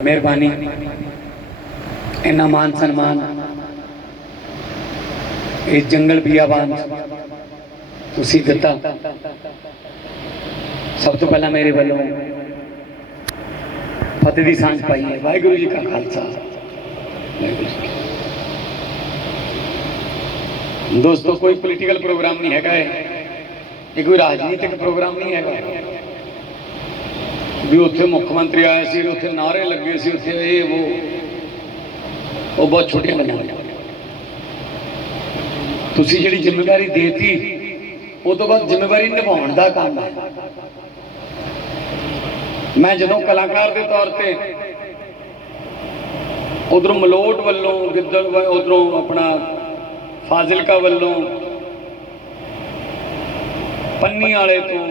ਮਿਹਰਬਾਨੀ। ਇੰਨਾ ਮਾਨ ਸਨਮਾਨ। ਇਹ ਜੰਗਲ ਬਿਆਬਾਨ ਤੁਸੀਂ ਦਿੱਤਾ। ਸਭ ਤੋਂ ਪਹਿਲਾਂ ਮੇਰੇ ਵੱਲੋਂ ਫਤਿਹ ਦੀ ਸਾਂਝ ਪਾਈ ਹੈ ਵਾਹਿਗੁਰੂ ਜੀ ਕਾ ਖਾਲਸਾ। ਵਾਹਿਗੁਰੂ ਜੀ ਦੋਸਤੋ, ਕੋਈ ਪੋਲੀਟੀਕਲ ਪ੍ਰੋਗਰਾਮ ਨਹੀਂ ਹੈਗਾ ਇਹ। ਇਹ ਕੋਈ ਰਾਜਨੀਤਿਕ ਪ੍ਰੋਗਰਾਮ ਨਹੀਂ ਹੈਗਾ। ਵੀ ਉੱਥੇ ਮੁੱਖ ਮੰਤਰੀ ਆਇਆ ਸੀ ਉੱਥੇ ਨਾਰੇ ਲੱਗੇ ਸੀ, ਉੱਥੇ ਇਹ ਉਹ ਉਹ ਬਹੁਤ ਛੋਟੀਆਂ ਗੱਲਾਂ ਤੁਸੀਂ ਜਿਹੜੀ ਜ਼ਿੰਮੇਵਾਰੀ ਦੇਤੀ, ਉਹ ਤੋਂ ਬਾਅਦ ਜ਼ਿੰਮੇਵਾਰੀ ਨਿਭਾਉਣ ਦਾ ਕੰਮ ਹੈ। ਮੈਂ ਜਦੋਂ ਕਲਾਕਾਰ ਦੇ ਤੌਰ ਤੇ ਉਧਰੋਂ ਮਲੋਟ ਵੱਲੋਂ, ਗਿੱਦੜ ਉਧਰੋਂ ਆਪਣਾ ਫਾਜ਼ਿਲਕਾ ਵੱਲੋਂ ਪੰਨੀ ਵਾਲੇ ਤੋਂ,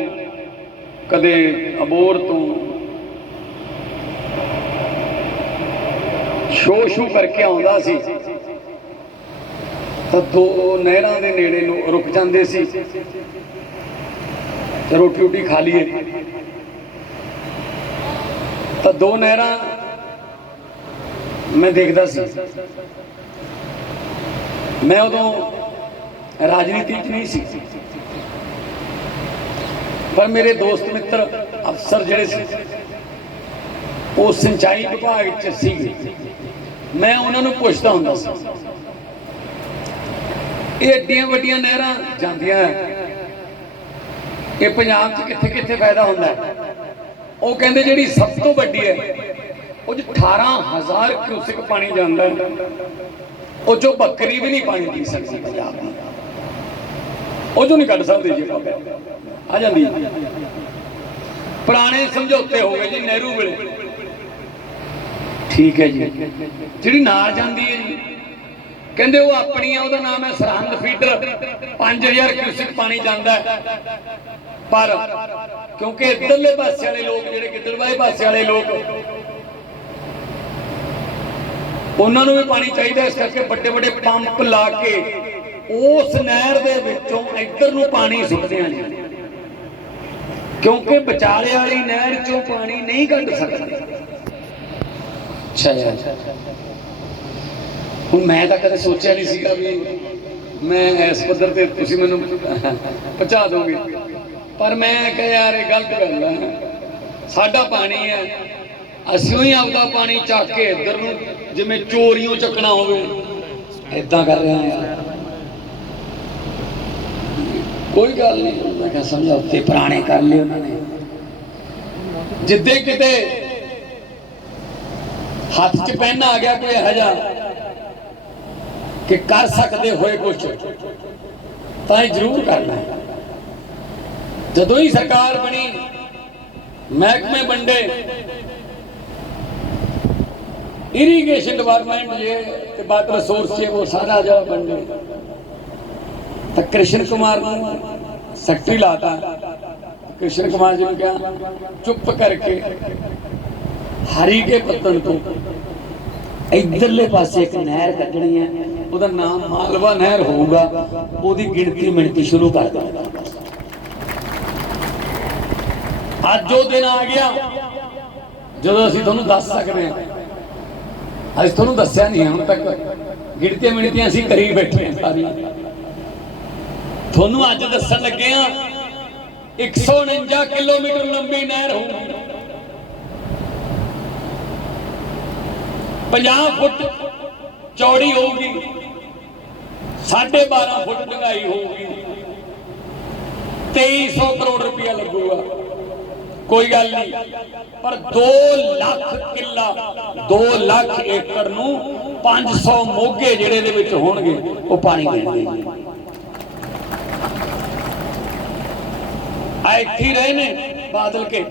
ਕਦੇ ਅਬੋਰ ਤੋਂ ਸ਼ੋ ਸ਼ੂ ਕਰਕੇ ਆਉਂਦਾ ਸੀ। ਤਾਂ ਦੋ ਨਹਿਰਾਂ ਦੇ ਨੇੜੇ ਨੂੰ ਰੁਕ ਜਾਂਦੇ ਸੀ। ਰੋਟੀ ਰੋਟੀ ਖਾ ਲਈਏ। ਤਾਂ ਦੋ ਨਹਿਰਾਂ ਮੈਂ ਦੇਖਦਾ ਸੀ। ਮੈਂ ਉਦੋਂ ਰਾਜਨੀਤੀ 'ਚ ਨਹੀਂ ਸੀ। ਪਰ ਮੇਰੇ ਦੋਸਤ ਮਿੱਤਰ ਅਫਸਰ ਜਿਹੜੇ ਸੀ, ਉਹ ਸਿੰਚਾਈ ਵਿਭਾਗ 'ਚ ਸੀ ਮੈਂ ਉਹਨਾਂ ਨੂੰ ਪੁੱਛਦਾ ਹੁੰਦਾ ਸੀ। ਇਹ ਏਡੀਆਂ ਵੱਡੀਆਂ ਨਹਿਰਾਂ ਜਾਂਦੀਆਂ ਇਹ ਪੰਜਾਬ 'ਚ ਕਿੱਥੇ ਕਿੱਥੇ ਫਾਇਦਾ ਹੁੰਦਾ ਉਹ ਕਹਿੰਦੇ ਜਿਹੜੀ ਸਭ ਤੋਂ ਵੱਡੀ ਹੈ, ਉਹ 'ਚ 18000 ਕਿਊਸਿਕ ਪਾਣੀ ਜਾਂਦਾ ਹੈ, ਉਹ ਚੋਂ ਬੱਕਰੀ ਵੀ ਨਹੀਂ ਪਾਣੀ ਪੀ ਸਕਦੀ ਪੰਜਾਬ ਦੀ। ਉਹ ਚੋਂ ਨਹੀਂ ਕੱਢ ਸਕਦੇ ਜੀ ਆ ਜਾਂਦੀ। ਪੁਰਾਣੇ ਸਮਝੌਤੇ ਹੋ ਗਏ ਜੀ ਨਹਿਰੂ ਵੇਲੇ। ਠੀਕ ਹੈ ਜੀ। ਜਿਹੜੀ ਨਾਲ ਜਾਂਦੀ ਹੈ ਜੀ, ਕਹਿੰਦੇ ਉਹ ਆਪਣੀ ਆ, ਉਹਦਾ ਨਾਮ ਹੈ ਸਰਹੰਦ ਫੀਡਰ। 5000 ਕਿਊਸਿਕ ਪਾਣੀ ਜਾਂਦਾ ਪਰ ਕਿਉਂਕਿ ਇੱਧਰਲੇ ਪਾਸੇ ਵਾਲੇ ਲੋਕ, ਜਿਹੜੇ ਗਿੱਦੜਵਾਏ ਪਾਸੇ ਵਾਲੇ ਲੋਕ, ਉਹਨਾਂ ਨੂੰ ਵੀ ਪਾਣੀ ਚਾਹੀਦਾ ਇਸ ਕਰਕੇ ਵੱਡੇ ਵੱਡੇ ਪੰਪ ਲਾ ਕੇ ਉਸ ਨਹਿਰ ਦੇ ਵਿੱਚੋਂ ਇੱਧਰ ਨੂੰ ਪਾਣੀ ਸੁੱਟਦੇ ਆ ਜੀ। ਕਿਉਂਕਿ ਵਿਚਾਲੇ ਵਾਲੀ ਨਹਿਰ ਚੋਂ ਪਾਣੀ ਨਹੀਂ ਕੱਢ ਸਕਦੇ। ਅੱਛਾ ਜੀ ਹੁਣ ਮੈਂ ਤਾਂ ਕਦੇ ਸੋਚਿਆ ਨਹੀਂ ਸੀਗਾ ਵੀ ਮੈਂ ਇਸ ਪੱਧਰ ਤੇ ਤੁਸੀਂ ਮੈਨੂੰ ਪਹੁੰਚਾ ਦੋਗੇ। ਪਰ ਮੈਂ ਕਿਹਾ, ਯਾਰ, ਇਹ ਗਲਤ ਗੱਲ ਹੈ ਸਾਡਾ ਪਾਣੀ ਹੈ ਅਸੀਂ ਹੀ ਆਪਦਾ ਪਾਣੀ ਚੱਕ ਕੇ ਇੱਧਰ ਨੂੰ, ਜਿਵੇਂ ਚੋਰੀਆਂ ਚੱਕਣਾ ਹੋਵੇ ਇਦਾਂ ਕਰ ਰਹੇ ਹਾਂ। ਯਾਰ ਕੋਈ ਗੱਲ ਨਹੀਂ। ਮੈਂ ਕਿਹਾ, ਸਮਝਾ ਸਮਝੌਤੇ ਪੁਰਾਣੇ ਕਰ ਲਏ ਉਹਨਾਂ ਨੇ। ਜਿੱਦੇ ਕਿਤੇ ਹੱਥ 'ਚ ਪੈਨ ਆ ਗਿਆ ਕੋਈ ਇਹੋ ਜਿਹਾ ਕਿ ਕਰ ਸਕਦੇ ਹੋਏ ਕੁਝ ਤਾਂ ਇਹ ਜ਼ਰੂਰ ਕਰਨਾ ਜਦੋਂ ਹੀ ਸਰਕਾਰ ਬਣੀ, ਮਹਿਕਮੇ ਵੰਡੇ ਇਰੀਗੇਸ਼ਨ ਡਿਪਾਰਟਮੈਂਟ ਜੇ ਤੇ ਬਾਅਦ ਰਿਸੋਰਸ ਜੇ, ਉਹ ਸਾਰਾ ਜਾ ਵੰਡੇ। ਤਾਂ ਕ੍ਰਿਸ਼ਨ ਕੁਮਾਰ ਨੂੰ ਸੈਕਟਰੀ ਲਾਤਾ। ਕ੍ਰਿਸ਼ਨ ਕੁਮਾਰ ਜੀ ਨੂੰ ਕਿਹਾ, ਚੁੱਪ ਕਰਕੇ ਹਰੀ ਕੇ ਪੱਤਨ ਤੋਂ। ਇਧਰਲੇ ਪਾਸੇ ਇੱਕ ਨਹਿਰ ਕੱਢਣੀ ਹੈ, ਉਹਦਾ ਨਾਮ ਮਾਲਵਾ ਨਹਿਰ ਹੋਊਗਾ। ਉਹਦੀ ਗਿਣਤੀ ਮਿਣਤੀ ਸ਼ੁਰੂ ਕਰ ਦੋ ਅੱਜ ਉਹ ਦਿਨ ਆ ਗਿਆ, ਜਦੋਂ ਅਸੀਂ ਤੁਹਾਨੂੰ ਦੱਸ ਸਕਦੇ ਹਾਂ। ਅੱਜ ਤੁਹਾਨੂੰ ਦੱਸਿਆ ਨਹੀਂ ਹੁਣ ਤੱਕ। ਗਿਣਤੀਆਂ ਮਿਣਤੀਆਂ ਅਸੀਂ ਕਰੀ ਬੈਠੇ ਹਾਂ ਸਾਰੀਆਂ ਤੁਹਾਨੂੰ ਅੱਜ ਦੱਸਣ ਲੱਗੇ ਆ 149 ਕਿਲੋਮੀਟਰ ਲੰਬੀ ਨਹਿਰ ਹੋਊਗੀ। 50 ਫੁੱਟ ਚੌੜੀ ਹੋਊਗੀ। 12.5 ਫੁੱਟ ਡੂੰਘਾਈ ਹੋਊਗੀ। 2300 ਕਰੋੜ ਰੁਪਇਆ ਲੱਗੂਗਾ। ਕੋਈ ਗੱਲ ਨਹੀਂ। ਪਰ 2 ਲੱਖ ਕਿੱਲਾ 2 ਲੱਖ ਏਕੜ ਨੂੰ 500 ਮੋਗੇ ਜਿਹੜੇ ਦੇ ਵਿੱਚ ਹੋਣਗੇ, ਉਹ ਪਾਣੀ ਦੇਣਗੇ। ਆ ਇੱਥੇ ਰਹੇ ਨੇ ਬਾਦਲ ਕੇ।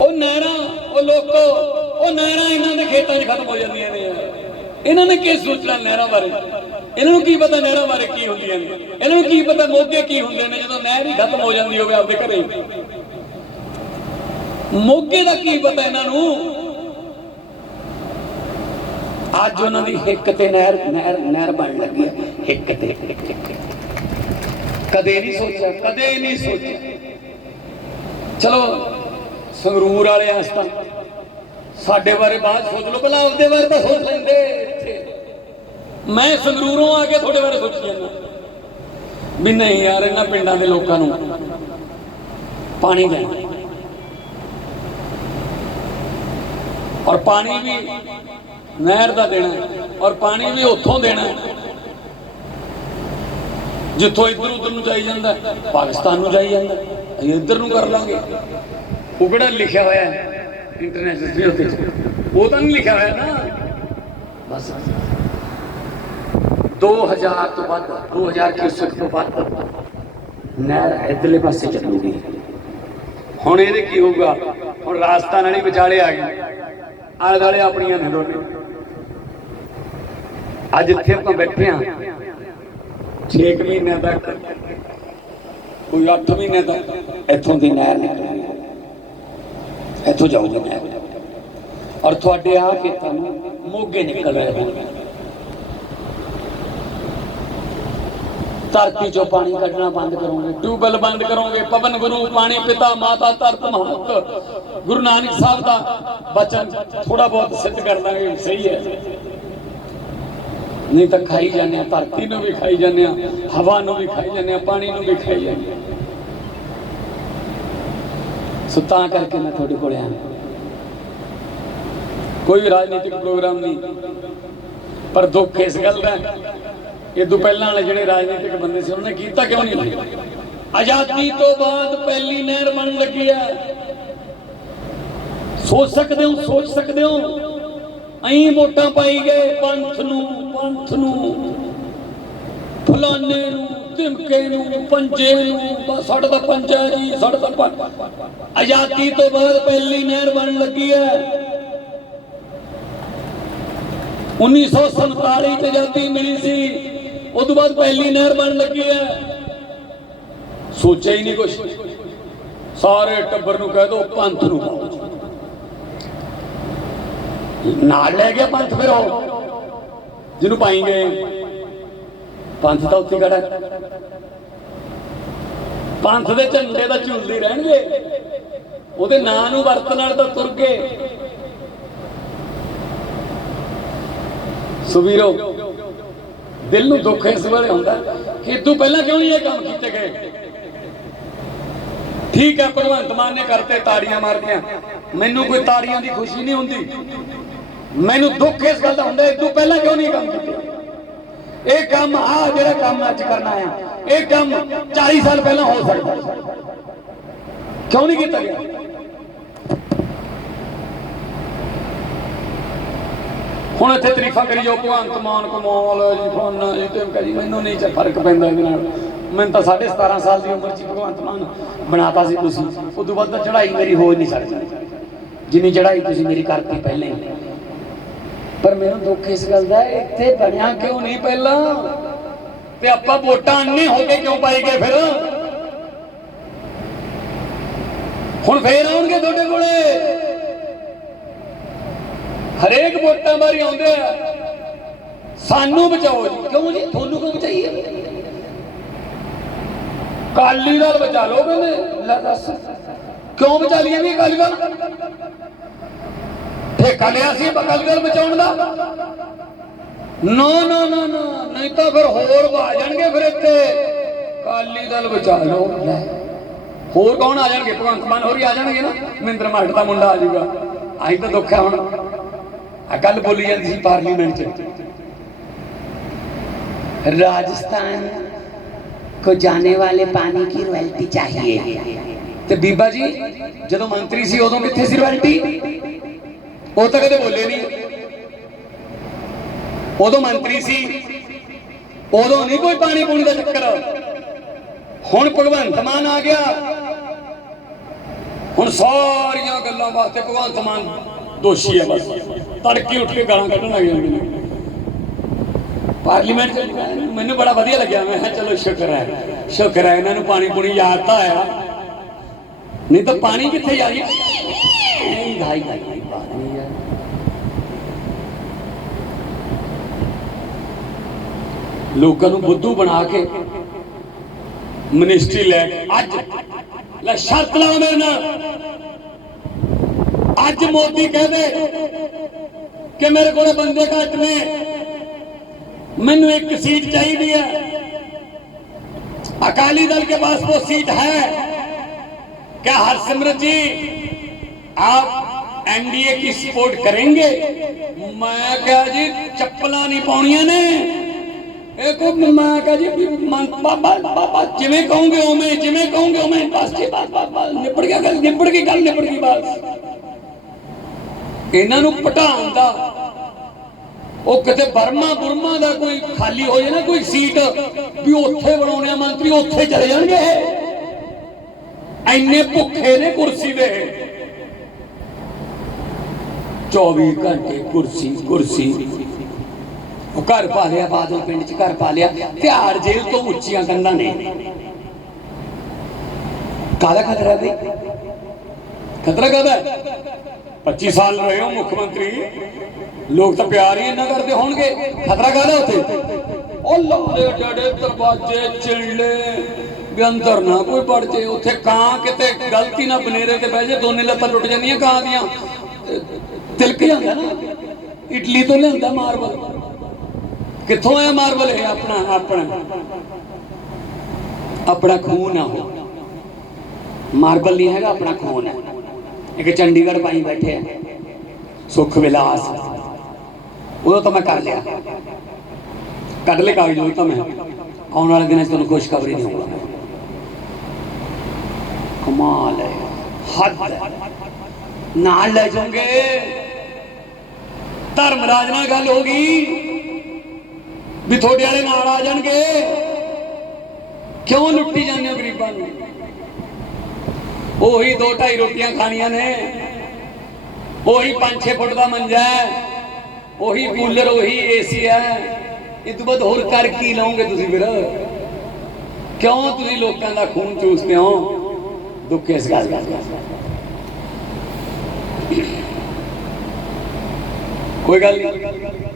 ਉਹ ਨਹਿਰਾਂ, ਉਹ ਲੋਕੋ ਉਹ ਨਹਿਰਾਂ ਇਹਨਾਂ ਦੇ ਖੇਤਾਂ 'ਚ ਖਤਮ ਹੋ ਜਾਂਦੀਆਂ ਨੇ ਇਹਨਾਂ ਨੇ ਕੀ ਸੋਚਣਾ ਨਹਿਰਾਂ ਬਾਰੇ? ਇਹਨਾਂ ਨੂੰ ਕੀ ਪਤਾ ਨਹਿਰਾਂ ਬਾਰੇ ਕੀ ਹੁੰਦੀਆਂ ਨੇ? ਇਹਨਾਂ ਨੂੰ ਕੀ ਪਤਾ ਮੋਗੇ ਕੀ ਹੁੰਦੇ ਨੇ ਜਦੋਂ ਨਹਿਰ ਹੀ ਖਤਮ ਹੋ ਜਾਂਦੀ ਹੋਵੇ ਆਪਦੇ ਘਰੇ? ਮੋਗੇ ਦਾ ਕੀ ਪਤਾ ਇਹਨਾਂ ਨੂੰ? ਅੱਜ ਉਹਨਾਂ ਦੀ ਹਿੱਕ ਤੇ ਨਹਿਰ ਨਹਿਰ ਨਹਿਰ ਬਣ ਲੱਗੀ ਹੈ। ਹਿੱਕ ਤੇ ਕਦੇ ਨਹੀਂ ਸੋਚਿਆ, ਕਦੇ ਨਹੀਂ ਸੋਚਿਆ। ਚਲੋ ਸੰਗਰੂਰ ਵਾਲੇ ਇਸ ਸਾਡੇ ਬਾਰੇ ਬਾਅਦ ਸੋਚ ਲਓ, ਭਲਾ ਆਪਦੇ ਬਾਰੇ ਤਾਂ ਸੋਚ ਲੈਂਦੇ ਇੱਥੇ। ਮੈਂ ਸੰਗਰੂਰੋਂ ਆ ਕੇ ਤੁਹਾਡੇ ਬਾਰੇ ਸੋਚੀ ਜਾਂਦਾ। ਵੀ ਨਹੀਂ ਯਾਰ, ਇਹਨਾਂ ਪਿੰਡਾਂ ਦੇ ਲੋਕਾਂ ਨੂੰ ਪਾਣੀ ਦੇਣਾ। ਔਰ ਪਾਣੀ ਵੀ ਨਹਿਰ ਦਾ ਦੇਣਾ ਔਰ ਪਾਣੀ ਵੀ ਉੱਥੋਂ ਦੇਣਾ ਜਿੱਥੋਂ ਇੱਧਰ ਉੱਧਰ ਨੂੰ ਜਾਈ ਜਾਂਦਾ, ਪਾਕਿਸਤਾਨ ਨੂੰ ਜਾਈ ਜਾਂਦਾ, ਅਸੀਂ ਇੱਧਰ ਨੂੰ ਕਰ ਲਾਂਗੇ। ਉਹ ਕਿਹੜਾ ਲਿਖਿਆ ਹੋਇਆ ਹੈ? ਇੰਟਰਨੈਸ਼ਨਲ ਸਟੇਟ ਤੇ ਉਹ ਤਾਂ ਨਹੀਂ ਲਿਖਿਆ ਹੋਇਆ ਨਾ ਬਸ 2000 ਤੋਂ ਵੱਧ 2000 ਕਿਊਸਕ ਤੋਂ ਵੱਧ ਨਹਿਰ ਇਧਰਲੇ ਪਾਸੇ ਚੱਲੂਗੀ ਹੁਣ ਇਹਦੇ ਕੀ ਹੋਊਗਾ ਹੁਣ ਰਾਜਸਥਾਨ ਵਾਲੀ ਵਿਚਾਲੇ ਆ ਗਈ ਆਲੇ ਦੁਆਲੇ ਆਪਣੀਆਂ ਨੇ ਦੋਨੇ ਅੱਜ ਇੱਥੇ ਆਪਾਂ ਬੈਠੇ ਆ 6 ਮਹੀਨਿਆਂ ਤੱਕ ਕੋਈ 8 ਮਹੀਨੇ ਤੱਕ ਇੱਥੋਂ ਦੀ ਨਹਿਰ ਨਿਕਲਣੀ ਇੱਥੋਂ ਜਾਊਗੀ ਨਹਿਰ ਔਰ ਤੁਹਾਡੇ ਆ ਖੇਤਾਂ ਨੂੰ ਮੋਗੇ ਨਿਕਲ ਰਹੇ ਹਨ ਧਰਤੀ ਚੋਂ ਪਾਣੀ ਕੱਢਣਾ ਬੰਦ ਕਰੋਗੇ। ਟਿਊਬਵੈਲ ਬੰਦ ਕਰੋਗੇ। ਪਵਨ ਗੁਰੂ, ਪਾਣੀ ਪਿਤਾ, ਮਾਤਾ, ਧਰਤ, ਮਹੰਤ। ਗੁਰੂ ਨਾਨਕ ਸਾਹਿਬ ਦਾ ਬਚਨ ਥੋੜਾ ਬਹੁਤ ਸਿੱਧ ਕਰ ਦਾਂਗੇ, ਸਹੀ ਹੈ। ਨਹੀਂ ਤਾਂ ਖਾਈ ਜਾਂਦੇ ਆ ਧਰਤੀ ਨੂੰ ਵੀ ਖਾਈ ਜਾਂਦੇ ਆ ਹਵਾ ਨੂੰ ਵੀ ਖਾਈ ਜਾਂਦੇ ਆ ਪਾਣੀ ਨੂੰ ਵੀ ਖਾਈ ਜਾਂਦੇ ਆ ਸੋ ਤਾਂ ਕਰਕੇ ਮੈਂ ਤੁਹਾਡੇ ਕੋਲ ਆਇਆ। ਕੋਈ ਰਾਜਨੀਤਿਕ ਪ੍ਰੋਗਰਾਮ ਨਹੀਂ। ਪਰ ਦੁੱਖ ਇਸ ਗੱਲ ਦਾ ਇਹ ਤੋਂ ਪਹਿਲਾਂ ਵਾਲੇ ਜਿਹੜੇ ਰਾਜਨੀਤਿਕ ਬੰਦੇ ਸੀ, ਉਹਨਾਂ ਨੇ ਕੀਤਾ ਕਿਉਂ ਨਹੀਂ ਆਜ਼ਾਦੀ ਤੋਂ ਬਾਅਦ ਪਹਿਲੀ ਨਹਿਰ ਬਣ ਲੱਗੀ ਹੈ। ਸੋਚ ਸਕਦੇ ਹੋ, ਸੋਚ ਸਕਦੇ ਹੋ? ਅਹੀਂ ਵੋਟਾਂ ਪਾਈ ਗਏ, ਪੰਥ ਨੂੰ ਪੰਥ ਨੂੰ। ਫਲਾਣੇ ਨੂੰ ਧਮਕੇ ਨੂੰ ਪੰਜੇ ਨੂੰ ਸਾਡਾ ਤਾਂ ਪੰਜਾ ਜੀ, ਸਾਡਾ ਤਾਂ ਪੰਜ। ਆਜ਼ਾਦੀ ਤੋਂ ਬਾਅਦ ਪਹਿਲੀ ਨਹਿਰ ਬਣਨ ਲੱਗੀ ਹੈ। 1947 ਚ ਆਜ਼ਾਦੀ ਮਿਲੀ ਸੀ। ਉਸ ਤੋਂ ਬਾਅਦ ਪਹਿਲੀ ਨਹਿਰ ਬਣਨ ਲੱਗੀ ਹੈ। ਸੋਚਿਆ ਹੀ ਨਹੀਂ ਕੁਛ। ਸਾਰੇ ਟੱਬਰ ਨੂੰ ਕਹਿ ਦੋ, ਪੰਥ ਨੂੰ ਨਾਲ ਲੈ ਗਿਆ ਪੰਥ ਫਿਰ ਉਹ। ਜਿਹਨੂੰ ਪਾਈ ਗਏ। ਪੰਥ ਤਾਂ ਉੱਥੇ ਖੜਾ ਪੰਥ ਦੇ ਝੰਡੇ ਦਾ ਝੂਲਦੇ ਰਹਿਣਗੇ। ਉਹਦੇ ਨਾਂ ਨੂੰ ਵਰਤ ਨਾਲ ਤਾਂ ਤੁਰ ਗਏ। ਸੁਵੀਰੋ, ਦਿਲ ਨੂੰ ਦੁੱਖ ਇਸ ਵੇਲੇ ਹੁੰਦਾ। ਇਦੋਂ ਪਹਿਲਾਂ ਕਿਉਂ ਨਹੀਂ ਇਹ ਕੰਮ ਕੀਤੇ ਗਏ? ਠੀਕ ਹੈ, ਭਗਵੰਤ ਮਾਨ ਨੇ ਕਰਤੇ ਤਾੜੀਆਂ ਮਾਰਦੀਆਂ ਮੈਨੂੰ ਕੋਈ ਤਾੜੀਆਂ ਦੀ ਖੁਸ਼ੀ ਨਹੀਂ ਹੁੰਦੀ। ਮੈਨੂੰ ਦੁੱਖ ਇਸ ਗੱਲ ਦਾ ਹੁੰਦਾ ਇਦੋਂ ਪਹਿਲਾਂ ਕਿਉਂ ਨਹੀਂ ਕੰਮ ਕੀਤੇ? ਇਹ ਕੰਮ ਆ ਜਿਹੜਾ ਕੰਮ ਅੱਜ ਕਰਨਾ ਆ। ਇਹ ਕੰਮ 40 ਸਾਲ ਪਹਿਲਾਂ ਹੋ ਸਕਦਾ। ਕਿਉਂ ਨਹੀਂ ਕੀਤਾ ਗਿਆ? ਹੁਣ ਇੱਥੇ ਤਾਰੀਫਾਂ ਕਰੀ ਜਾਓ, ਭਗਵੰਤ ਮਾਨ ਕਮਾਲ ਜੀ ਫੋਨ ਜੀ, ਤੇ ਕਹੀ ਮੈਨੂੰ ਨਹੀਂ ਚ ਫ਼ਰਕ ਪੈਂਦਾ ਇਹਦੇ ਨਾਲ। ਮੈਨੂੰ ਤਾਂ 17.5 ਸਾਲ ਦੀ ਉਮਰ 'ਚ ਭਗਵੰਤ ਮਾਨ ਬਣਾਤਾ ਸੀ ਤੁਸੀਂ। ਉਦੋਂ ਬਾਅਦ ਤਾਂ ਚੜ੍ਹਾਈ ਮੇਰੀ ਹੋ ਨਹੀਂ ਸਕਦੀ। ਜਿੰਨੀ ਚੜਾਈ ਤੁਸੀਂ ਮੇਰੀ ਕਰਤੀ ਪਹਿਲਾਂ ਹੀ। ਪਰ ਮੈਨੂੰ ਦੁੱਖ ਇਸ ਗੱਲ ਦਾ ਇੱਥੇ ਬਣਿਆ ਕਿਉਂ ਨਹੀਂ ਪਹਿਲਾਂ? ਤੇ ਆਪਾਂ ਵੋਟਾਂ ਅੰਨੇ ਹੋ ਕੇ ਕਿਉਂ ਪਾਈ ਗਏ ਫਿਰ? ਹੁਣ ਫੇਰ ਆਉਣਗੇ ਤੁਹਾਡੇ ਕੋਲੇ। ਹਰੇਕ ਵੋਟਾਂ ਵਾਰੀ ਆਉਂਦੇ ਆ। ਸਾਨੂੰ ਬਚਾਓ ਜੀ। ਕਿਉਂ ਜੀ? ਤੁਹਾਨੂੰ ਕਿਉਂ ਬਚਾਈਏ ਕਾਲੀ ਨਾਲ ਬਚਾ ਲਓ ਕਹਿੰਦੇ। ਲੈ ਦੱਸ। ਕਿਉਂ ਬਚਾ ਲਈਏ ਵੀ ਕਾਲੀ ਨਾਲ ਠੇਕਾ ਲਿਆ ਸੀ ਬਕਲਗਰ ਬਚਾਉਣ ਦਾ? ਨੋ ਨੋ ਨੋ ਨੋ ਨਹੀਂ ਤਾਂ ਫਿਰ ਹੋਰ ਆ ਜਾਣਗੇ ਫਿਰ ਇੱਥੇ। ਕਾਲੀ ਦਲ ਬਚਾ ਲਓ। ਹੋਰ ਕੌਣ ਆ ਜਾਣਗੇ? ਭਗਵੰਤ ਮਾਨ ਹੋਰੀ ਆ ਜਾਣਗੇ ਨਾ? ਮਹਿੰਦਰ ਮਾਟ ਦਾ ਮੁੰਡਾ ਆ ਜਾਊਗਾ। ਆਹੀ ਤਾਂ ਦੁੱਖ ਹੈ ਹੁਣ। ਆ ਗੱਲ ਬੋਲੀ ਜਾਂਦੀ ਸੀ ਪਾਰਲੀਮੈਂਟ 'ਚ। ਰਾਜਸਥਾਨ को जाने वाले पानी की रॉयल्टी चाहिए तो बीबा जी जो मंत्री सी उदों कितने सी रॉयल्टी ਉਹ ਤਾਂ ਕਦੇ ਬੋਲੇ ਨਹੀਂ। ਉਦੋਂ ਮੰਤਰੀ ਸੀ। ਉਦੋਂ ਨਹੀਂ ਕੋਈ ਪਾਣੀ ਪੂਣੀ ਦਾ ਚੱਕਰ। ਹੁਣ ਭਗਵੰਤ ਮਾਨ ਆ ਗਿਆ। ਹੁਣ ਸਾਰੀਆਂ ਗੱਲਾਂ ਵਾਸਤੇ ਭਗਵੰਤ ਮਾਨ ਦੋਸ਼ੀ ਹੈ ਬਸ। ਤੜਕੇ ਉੱਠ ਕੇ ਗਾਲਾਂ ਕੱਢਣ ਲੱਗ ਜਾਂਦੇ ਨੇ। ਪਾਰਲੀਮੈਂਟ ਚ ਮੈਨੂੰ ਬੜਾ ਵਧੀਆ ਲੱਗਿਆ। ਮੈਂ ਕਿਹਾ ਚਲੋ ਸ਼ੁਕਰ ਹੈ। ਸ਼ੁਕਰ ਹੈ ਇਹਨਾਂ ਨੂੰ ਪਾਣੀ ਪੂਣੀ ਯਾਦ ਤਾਂ ਆਇਆ। ਨਹੀਂ ਤਾਂ ਪਾਣੀ ਕਿੱਥੇ ਜਾ ਗਿਆ? ਨਹੀਂ ਭਾਈ ਭਾਈ ਪਾਣੀ ਯਾਰ ਲੋਕਾਂ ਨੂੰ ਬੁੱਧੂ ਬਣਾ ਕੇ ਮਿਨਿਸਟਰੀ ਲੈ ਕੇ ਅੱਜ ਲੈ ਸ਼ਰਤ ਲਾਓ ਮੇਰੇ ਨਾਲ ਅੱਜ ਮੋਦੀ ਕਹਦੇ ਕਿ ਮੇਰੇ ਕੋਲੇ ਬੰਦੇ ਘੱਟ ਨੇ ਮੈਨੂੰ ਇੱਕ ਸੀਟ ਚਾਹੀਦੀ ਹੈ अकाली दल के पास वो सीट है क्या हरसिमरत जी आप एनडीए की सपोर्ट करेंगे मैं क्या जी चप्पला नहीं पाउनिया ने ਇਹ ਕੋ ਮੈਂ ਕਹਾਂ ਜੀ ਵੀ ਮਨ ਬਾਬਾ ਬਾਬਾ ਜਿਵੇਂ ਕਹੋਗੇ ਉਵੇਂ ਜਿਵੇਂ ਕਹੋਗੇ ਉਵੇਂ ਬਸ ਜੀ ਬਸ ਬਸ ਬਸ ਨਿਬੜ ਗਿਆ ਗੱਲ ਨਿਬੜ ਗਈ ਗੱਲ ਨਿਬੜ ਗਈ ਬਸ ਇਹਨਾਂ ਨੂੰ ਪਟਾਉਣ ਦਾ ਉਹ ਕਿਤੇ ਬਰਮਾ ਬੁਰਮਾ ਦਾ ਕੋਈ ਖਾਲੀ ਹੋ ਜਾਏ ਨਾ ਕੋਈ ਸੀਟ ਵੀ ਉੱਥੇ ਬਣਾਉਣੇ ਆ ਮੰਤਰੀ ਉੱਥੇ ਚਲੇ ਜਾਣਗੇ ਇਹ ਐਨੇ ਭੁੱਖੇ ਨੇ ਕੁਰਸੀ ਦੇ 24 ਘੰਟੇ ਕੁਰਸੀ ਕੁਰਸੀ। ਉਹ ਘਰ ਪਾ ਲਿਆ ਬਾਦਲ ਪਿੰਡ ਚ ਘਰ ਪਾ ਲਿਆ। ਤਿਹਾੜ ਜੇਲ੍ਹ ਤੋਂ ਉੱਚੀਆਂ ਕੰਧਾਂ ਨੇ। ਕਾਹਦਾ ਖਤਰਾ ਬਈ? ਖਤਰਾ ਕਾਹਦਾ 25 ਸਾਲ ਰਹੇ ਹੋ ਮੁੱਖ ਮੰਤਰੀ। ਲੋਕ ਤਾਂ ਪਿਆਰ ਹੀ ਇੰਨਾ ਕਰਦੇ ਹੋਣਗੇ। ਖਤਰਾ ਕਾਹਦਾ ਉੱਥੇ? ਉਹ ਲਾਲੇ ਡੜੇ ਦਰਵਾਜ਼ੇ ਚਿੰਲੇ। ਵੀ ਅੰਦਰ ਨਾ ਕੋਈ ਵੜ ਜੇ। ਉੱਥੇ ਕਾਂ ਕਿਤੇ ਗਲਤੀ ਨਾਲ ਬਨੇਰੇ ਤੇ ਬਹਿ ਜੇ, ਦੋਨੇ ਲੱਤਾਂ ਟੁੱਟ ਜਾਂਦੀਆਂ ਕਾਂ ਦੀਆਂ। ਤਿਲਕ ਜਾਂਦਾ ਨਾ, ਇਟਲੀ ਤੋਂ ਲਿਆਂਦਾ ਮਾਰਬਲ। ਕਿੱਥੋਂ ਆਇਆ ਮਾਰਬਲ ਇਹ ਆਪਣਾ ਆਪਣਾ? ਆਪਣਾ ਖੂਨ ਆ ਮਾਰਬਲ ਨਹੀਂ ਹੈਗਾ, ਆਪਣਾ ਖੂਨ ਹੈ ਇੱਕ ਚੰਡੀਗੜ੍ਹ ਪਾਈ ਬੈਠੇ ਆ, ਸੁਖ ਵਿਲਾਸ। ਉਦੋਂ ਤਾਂ ਮੈਂ ਕਰ ਲਿਆ। ਕੱਢ ਲੈ ਕਾਗਜ਼ ਉਹ ਤਾਂ ਮੈਂ। ਆਉਣ ਵਾਲੇ ਦਿਨਾਂ 'ਚ ਤੁਹਾਨੂੰ ਖੁਸ਼ਖਬਰੀ ਦੇਵਾਂਗਾ ਮੈਂ। ਕਮਾਲ ਹੈ। ਹੱਦ ਨਾਲ ਲੈ ਜਾਓਗੇ। ਧਰਮਰਾਜ ਨਾਲ ਗੱਲ ਹੋ ਗਈ ਵੀ ਤੁਹਾਡੇ ਵਾਲੇ ਨਾਲ ਆ ਜਾਣਗੇ ਕਿਉਂ ਲੁੱਟੀ ਜਾਂਦੇ ਹੋ ਗਰੀਬਾਂ ਨੂੰ? ਉਹੀ ਦੋ ਢਾਈ ਰੋਟੀਆਂ ਖਾਣੀਆਂ ਨੇ। ਉਹੀ 5-6 ਫੁੱਟ ਦਾ ਮੰਜਾ ਹੈ। ਉਹੀ ਕੂਲਰ, ਉਹੀ ਏਸੀ ਹੈ। ਇਹ ਤੋਂ ਬਾਅਦ ਹੋਰ ਕਰ ਕੀ ਲਓਗੇ ਤੁਸੀਂ ਫਿਰ? ਕਿਉਂ ਤੁਸੀਂ ਲੋਕਾਂ ਦਾ ਖੂਨ ਚੂਸਦੇ ਹੋ? ਦੁੱਖ ਇਸ ਗੱਲ ਦਾ। ਕੋਈ ਗੱਲ ਨਹੀਂ।